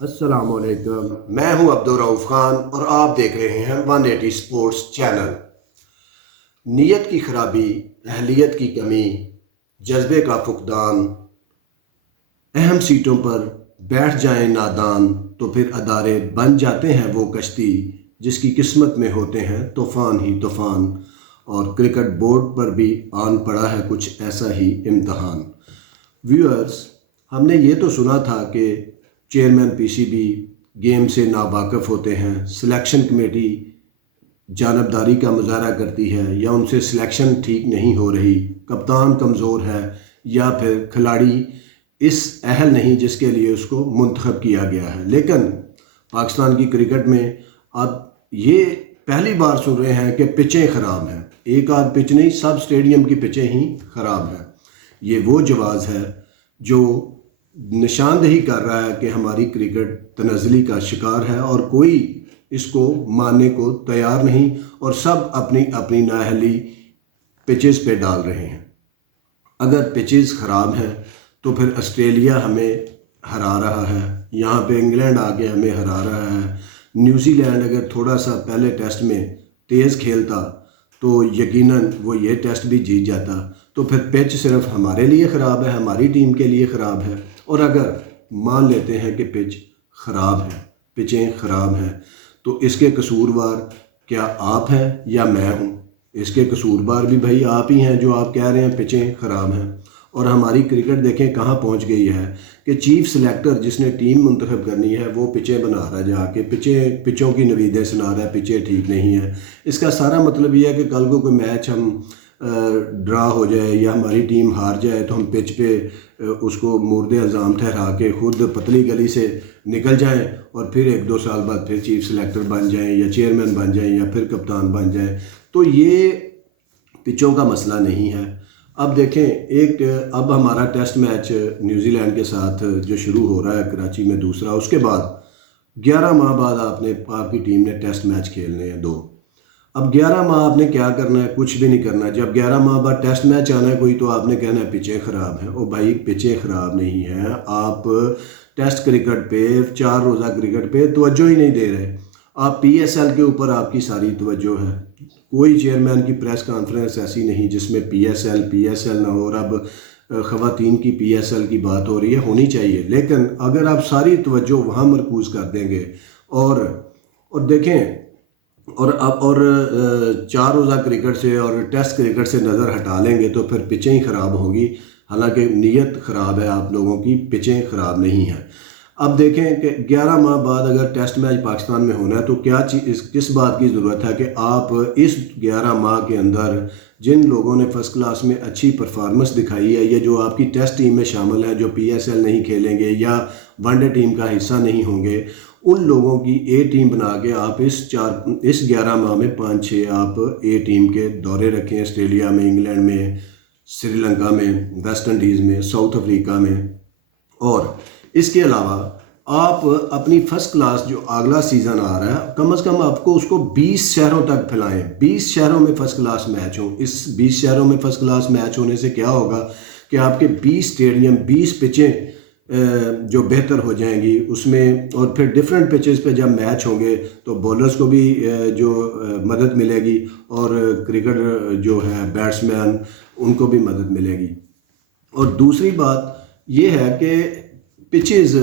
السلام علیکم، میں ہوں عبدالرؤف خان اور آپ دیکھ رہے ہیں 180 سپورٹس چینل۔ نیت کی خرابی، اہلیت کی کمی، جذبے کا فقدان، اہم سیٹوں پر بیٹھ جائیں نادان تو پھر ادارے بن جاتے ہیں وہ کشتی جس کی قسمت میں ہوتے ہیں طوفان ہی طوفان، اور کرکٹ بورڈ پر بھی آن پڑا ہے کچھ ایسا ہی امتحان۔ ویورز، ہم نے یہ تو سنا تھا کہ chairman P C B game سے ناواقف ہوتے ہیں، سلیکشن کمیٹی جانبداری کا مظاہرہ کرتی ہے یا ان سے سلیکشن ٹھیک نہیں ہو رہی، کپتان کمزور ہے یا پھر کھلاڑی اس اہل نہیں جس کے لیے اس کو منتخب کیا گیا ہے۔ لیکن پاکستان کی کرکٹ میں اب یہ پہلی بار سن رہے ہیں کہ پچیں خراب ہیں، ایک آدھ پچ نہیں، سب اسٹیڈیم کی پچیں ہی خراب ہیں۔ یہ وہ جواز ہے جو نشاندہی کر رہا ہے کہ ہماری کرکٹ تنزلی کا شکار ہے اور کوئی اس کو ماننے کو تیار نہیں، اور سب اپنی اپنی نااہلی پچز پہ ڈال رہے ہیں۔ اگر پچز خراب ہیں تو پھر آسٹریلیا ہمیں ہرا رہا ہے، یہاں پہ انگلینڈ آگے ہمیں ہرا رہا ہے، نیوزی لینڈ اگر تھوڑا سا پہلے ٹیسٹ میں تیز کھیلتا تو یقیناً وہ یہ ٹیسٹ بھی جیت جاتا۔ تو پھر پچ صرف ہمارے لیے خراب ہے، ہماری ٹیم کے لیے خراب ہے، اور اگر مان لیتے ہیں کہ پچ خراب ہے، پچیں خراب ہیں، تو اس کے قصوروار کیا آپ ہیں یا میں ہوں؟ اس کے قصوروار بھی بھائی آپ ہی ہیں جو آپ کہہ رہے ہیں پچیں خراب ہیں۔ اور ہماری کرکٹ دیکھیں کہاں پہنچ گئی ہے کہ چیف سلیکٹر جس نے ٹیم منتخب کرنی ہے وہ پچیں بنا رہا ہے، جا کے پچوں کی نویدیں سنا رہا ہے، پچیں ٹھیک نہیں ہیں۔ اس کا سارا مطلب یہ ہے کہ کل کو کوئی میچ ہم ڈرا ہو جائے یا ہماری ٹیم ہار جائے تو ہم پچ پہ اس کو مورد الزام ٹھہرا کے خود پتلی گلی سے نکل جائیں اور پھر ایک دو سال بعد پھر چیف سلیکٹر بن جائیں یا چیئرمین بن جائیں یا پھر کپتان بن جائیں۔ تو یہ پچوں کا مسئلہ نہیں ہے۔ اب دیکھیں اب ہمارا ٹیسٹ میچ نیوزی لینڈ کے ساتھ جو شروع ہو رہا ہے کراچی میں دوسرا، اس کے بعد 11 ماہ بعد آپ کی ٹیم نے ٹیسٹ میچ کھیلنے ہیں 2۔ اب 11 ماہ آپ نے کیا کرنا ہے؟ کچھ بھی نہیں کرنا۔ جب 11 ماہ بعد ٹیسٹ میچ آنا ہے کوئی تو آپ نے کہنا ہے پچیں خراب ہیں۔ او بھائی پچیں خراب نہیں ہیں، آپ ٹیسٹ کرکٹ پہ 4 روزہ کرکٹ پہ توجہ ہی نہیں دے رہے۔ آپ پی ایس ایل کے اوپر آپ کی ساری توجہ ہے، کوئی چیئرمین کی پریس کانفرنس ایسی نہیں جس میں پی ایس ایل نہ ہو، اور اب خواتین کی پی ایس ایل کی بات ہو رہی ہے، ہونی چاہیے، لیکن اگر آپ ساری توجہ وہاں مرکوز کر دیں گے اور دیکھیں اور 4 روزہ کرکٹ سے اور ٹیسٹ کرکٹ سے نظر ہٹا لیں گے تو پھر پچیں ہی خراب ہوں گی، حالانکہ نیت خراب ہے آپ لوگوں کی، پچیں خراب نہیں ہیں۔ اب دیکھیں کہ 11 ماہ بعد اگر ٹیسٹ میچ پاکستان میں ہونا ہے تو کس بات کی ضرورت ہے کہ آپ اس 11 ماہ کے اندر جن لوگوں نے فرسٹ کلاس میں اچھی پرفارمنس دکھائی ہے یا جو آپ کی ٹیسٹ ٹیم میں شامل ہیں، جو پی ایس ایل نہیں کھیلیں گے یا ون ڈے ٹیم کا حصہ نہیں ہوں گے، ان لوگوں کی اے ٹیم بنا کے آپ اس 11 ماہ میں 5-6 آپ اے ٹیم کے دورے رکھیں، آسٹریلیا میں، انگلینڈ میں، سری لنکا میں، ویسٹ انڈیز میں، ساؤتھ افریقہ میں۔ اور اس کے علاوہ آپ اپنی فرسٹ کلاس جو اگلا سیزن آ رہا ہے کم از کم آپ کو اس کو 20 شہروں تک پھیلائیں، 20 شہروں میں فرسٹ کلاس میچ ہوں۔ اس 20 شہروں میں فرسٹ کلاس میچ ہونے سے کیا ہوگا کہ آپ کے 20 اسٹیڈیم، 20 پچیں جو بہتر ہو جائیں گی اس میں، اور پھر ڈیفرنٹ پچز پہ جب میچ ہوں گے تو بولرز کو بھی جو مدد ملے گی اور کرکٹر جو ہے بیٹسمین ان کو بھی مدد ملے گی۔ اور دوسری بات یہ ہے کہ پچز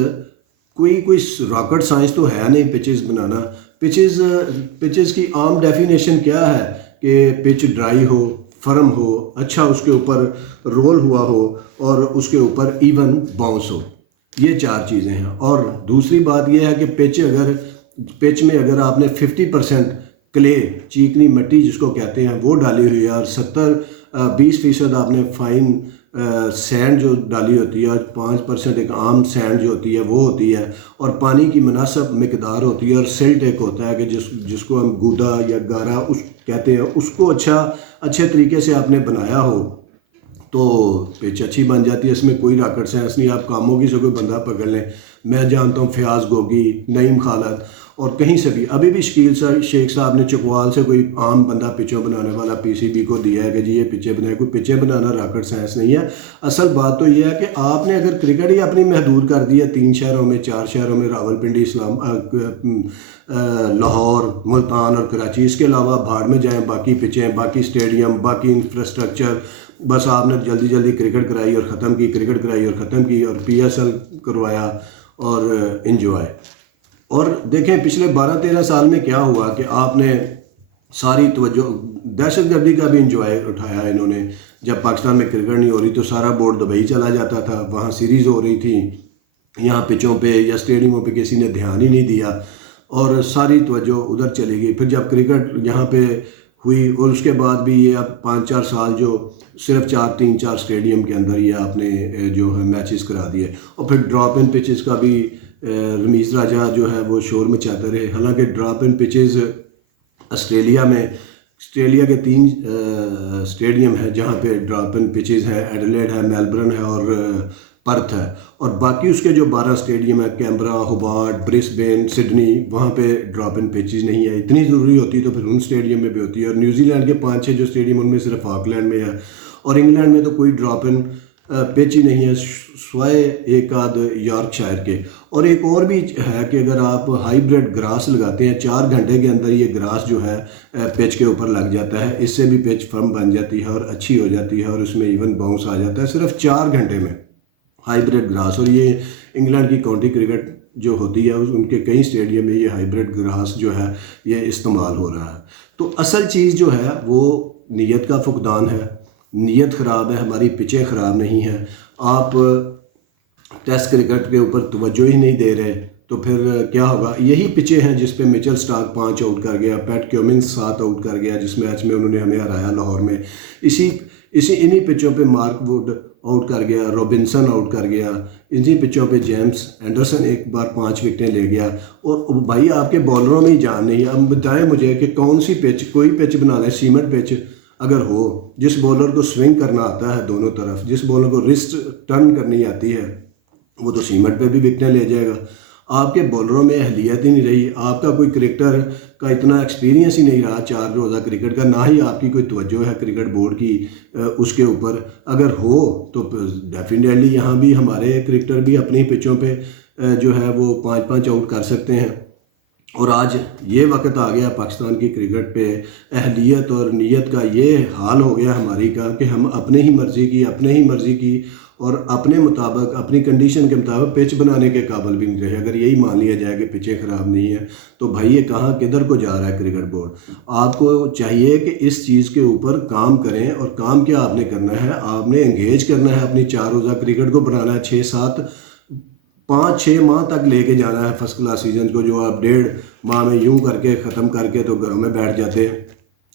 کوئی راکٹ سائنس تو ہے نہیں پچز بنانا۔ پچز کی عام ڈیفینیشن کیا ہے کہ پچ ڈرائی ہو، فرم ہو، اچھا اس کے اوپر رول ہوا ہو اور اس کے اوپر ایون باؤنس ہو، یہ 4 چیزیں ہیں۔ اور دوسری بات یہ ہے کہ پچ میں اگر آپ نے 50% کلے، چیکنی مٹی جس کو کہتے ہیں وہ ڈالی ہوئی ہے، اور 20% آپ نے فائن سینڈ جو ڈالی ہوتی ہے، اور 5% ایک عام سینڈ جو ہوتی ہے وہ ہوتی ہے، اور پانی کی مناسب مقدار ہوتی ہے، اور سلٹ ایک ہوتا ہے کہ جس کو ہم گودا یا گارا کہتے ہیں، اس کو اچھے طریقے سے آپ نے بنایا ہو تو پچ اچھی بن جاتی ہے۔ اس میں کوئی راکٹ سائنس نہیں، آپ کاموں کی سے کوئی بندہ پکڑ لیں میں جانتا ہوں فیاض گوگی، نعیم خالد، اور کہیں سے بھی ابھی بھی شکیل شیخ صاحب نے چکوال سے کوئی عام بندہ پچوں بنانے والا پی سی بی کو دیا ہے کہ جی یہ پچیں بنائے. کوئی پچیں بنانا راکٹ سائنس نہیں ہے. اصل بات تو یہ ہے کہ آپ نے اگر کرکٹ ہی اپنی محدود کر دی ہے 3 شہروں میں 4 شہروں میں، راولپنڈی، لاہور، ملتان اور کراچی، اس کے علاوہ بھاڑ میں جائیں باقی پچیں، باقی اسٹیڈیم، باقی انفراسٹرکچر، بس آپ نے جلدی جلدی کرکٹ کرائی اور ختم کی، کرکٹ کرائی اور ختم کی، اور پی ایس ایل کروایا اور انجوائے. اور دیکھیں پچھلے 12-13 سال میں کیا ہوا کہ آپ نے ساری توجہ، دہشت گردی کا بھی انجوائے اٹھایا انہوں نے. جب پاکستان میں کرکٹ نہیں ہو رہی تو سارا بورڈ دبئی چلا جاتا تھا، وہاں سیریز ہو رہی تھی، یہاں پچوں پہ یا اسٹیڈیموں پہ کسی نے دھیان ہی نہیں دیا اور ساری توجہ ادھر چلی گئی. پھر جب کرکٹ یہاں پہ ہوئی اور اس کے بعد بھی یہ اب 5-4 سال جو صرف 3-4 اسٹیڈیم کے اندر یہ آپ نے جو ہے میچز کرا دیے. اور پھر ڈراپ ان پچز کا بھی رمیز راجہ جو ہے وہ شور مچاتے رہے. حالانکہ ڈراپ ان پچز آسٹریلیا کے 3 اسٹیڈیم ہیں جہاں پہ ڈراپ ان پچز ہیں، ایڈیلیڈ ہے، میلبرن ہے اور پرتھ ہے. اور باقی اس کے جو 12 اسٹیڈیم ہیں، کیمبرا، ہوبارٹ، برسبین، سڈنی، وہاں پہ ڈراپ ان پچز نہیں ہے. اتنی ضروری ہوتی تو پھر ان اسٹیڈیم میں بھی ہوتی ہے. اور نیوزی لینڈ کے 5-6 جو اسٹیڈیم ان میں صرف آکلینڈ میں ہے، اور انگلینڈ میں تو کوئی ڈراپ ان پچ ہی نہیں ہے سوائے ایک آدھ یارک شائر کے. اور ایک اور بھی ہے کہ اگر آپ ہائی بریڈ گراس لگاتے ہیں 4 گھنٹے کے اندر یہ گراس جو ہے پچ کے اوپر لگ جاتا ہے. اس سے بھی پچ فرم بن جاتی ہے اور اچھی ہو جاتی ہے اور اس میں ایون باؤنس آ جاتا ہے صرف 4 گھنٹے میں، ہائی بریڈ گراس. اور یہ انگلینڈ کی کاؤنٹی کرکٹ جو ہوتی ہے ان کے کئی اسٹیڈیم میں یہ ہائی بریڈ گراس جو ہے یہ استعمال ہو رہا ہے. تو اصل چیز جو ہے وہ نیت کا فقدان ہے. نیت خراب ہے، ہماری پچیں خراب نہیں ہیں. آپ ٹیسٹ کرکٹ کے اوپر توجہ ہی نہیں دے رہے تو پھر کیا ہوگا؟ یہی پچیں ہیں جس پہ مچل سٹارک 5 آؤٹ کر گیا، پیٹ کیومنز 7 آؤٹ کر گیا جس میچ میں انہوں نے ہمیں ہرایا لاہور میں. انہی پچوں پہ مارک ووڈ آؤٹ کر گیا، روبنسن آؤٹ کر گیا، انہی پچوں پہ جیمز اینڈرسن ایک بار 5 وکٹیں لے گیا. اور بھائی آپ کے بالروں میں ہی جان نہیں ہے. اب بتائیں مجھے کہ کون سی پچ، کوئی پچ بنا لیں، سیمنٹ پچ اگر ہو، جس بولر کو سوئنگ کرنا آتا ہے دونوں طرف، جس بولر کو رسٹ ٹرن کرنی آتی ہے، وہ تو سیمنٹ پہ بھی وکٹیں لے جائے گا. آپ کے بولروں میں اہلیت ہی نہیں رہی. آپ کا کوئی کرکٹر کا اتنا ایکسپیرینس ہی نہیں رہا 4 روزہ کرکٹ کا، نہ ہی آپ کی کوئی توجہ ہے کرکٹ بورڈ کی اس کے اوپر. اگر ہو تو ڈیفینیٹلی یہاں بھی ہمارے کرکٹر بھی اپنی پچوں پہ جو ہے وہ 5-5 آؤٹ کر سکتے ہیں. اور آج یہ وقت آ گیا پاکستان کی کرکٹ پہ اہلیت اور نیت کا یہ حال ہو گیا ہماری کا کہ ہم اپنے ہی مرضی کی اور اپنے مطابق، اپنی کنڈیشن کے مطابق پچ بنانے کے قابل بھی نہیں رہے. اگر یہی مان لیا جائے کہ پچیں خراب نہیں ہیں تو بھائی یہ کدھر کو جا رہا ہے کرکٹ بورڈ؟ آپ کو چاہیے کہ اس چیز کے اوپر کام کریں. اور کام کیا آپ نے کرنا ہے؟ آپ نے انگیج کرنا ہے اپنی 4 روزہ کرکٹ کو، بنانا ہے 5-6 ماہ تک لے کے جانا ہے فرسٹ کلاس سیزن کو، جو آپ 1.5 ماہ میں یوں کر کے ختم کر کے تو گھروں میں بیٹھ جاتے ہیں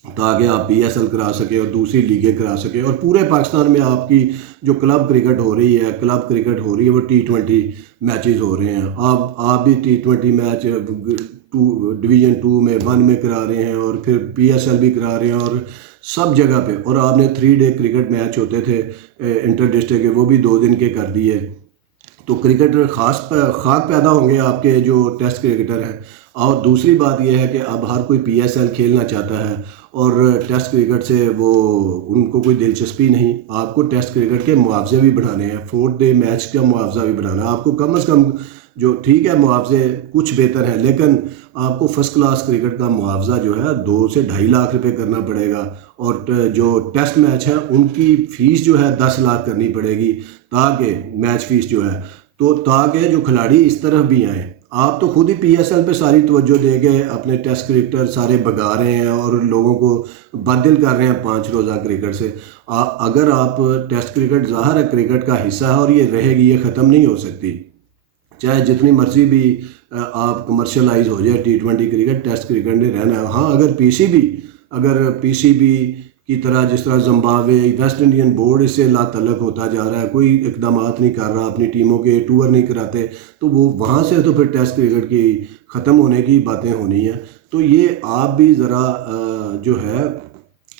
تاکہ آپ پی ایس ایل کرا سکیں اور دوسری لیگیں کرا سکیں. اور پورے پاکستان میں آپ کی جو کلب کرکٹ ہو رہی ہے وہ T20 میچز ہو رہے ہیں. آپ بھی T20 میچ ڈویژن 2 میں 1 میں کرا رہے ہیں اور پھر پی ایس ایل بھی کرا رہے ہیں اور سب جگہ پہ. اور آپ نے 3 ڈے کرکٹ میچ ہوتے تھے انٹر ڈسٹرکٹ کے، وہ بھی 2 دن کے کر دیے. تو کرکٹر خاک پیدا ہوں گے آپ کے جو ٹیسٹ کرکٹر ہیں. اور دوسری بات یہ ہے کہ اب ہر کوئی پی ایس ایل کھیلنا چاہتا ہے اور ٹیسٹ کرکٹ سے ان کو کوئی دلچسپی نہیں. آپ کو ٹیسٹ کرکٹ کے معاوضے بھی بڑھانے ہیں، 4 ڈے میچ کا معاوضہ بھی بڑھانا ہے. آپ کو کم از کم جو ٹھیک ہے معاوضے کچھ بہتر ہیں، لیکن آپ کو فرسٹ کلاس کرکٹ کا معاوضہ جو ہے 2 سے 2.5 لاکھ روپے کرنا پڑے گا. اور جو ٹیسٹ میچ ہیں ان کی فیس جو ہے 10 لاکھ کرنی پڑے گی تاکہ میچ فیس جو ہے تاکہ جو کھلاڑی اس طرف بھی آئیں. آپ تو خود ہی پی ایس ایل پہ ساری توجہ دے کے اپنے ٹیسٹ کرکٹر سارے بگا رہے ہیں اور لوگوں کو بدل کر رہے ہیں 5 روزہ کرکٹ سے. اگر آپ ٹیسٹ کرکٹ ظاہر ہے کرکٹ کا حصہ ہے اور یہ رہے گی، یہ ختم نہیں ہو سکتی چاہے جتنی مرضی بھی آپ کمرشلائز ہو جائے. T20 کرکٹ ٹیسٹ کرکٹ نے رہنا ہے. ہاں اگر پی سی بی کی طرح جس طرح زمبابوے، ویسٹ انڈین بورڈ اس سے لا تعلق ہوتا جا رہا ہے، کوئی اقدامات نہیں کر رہا، اپنی ٹیموں کے ٹور نہیں کراتے، تو وہ وہاں سے تو پھر ٹیسٹ کرکٹ کی ختم ہونے کی باتیں ہونی ہیں. تو یہ آپ بھی ذرا جو ہے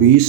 20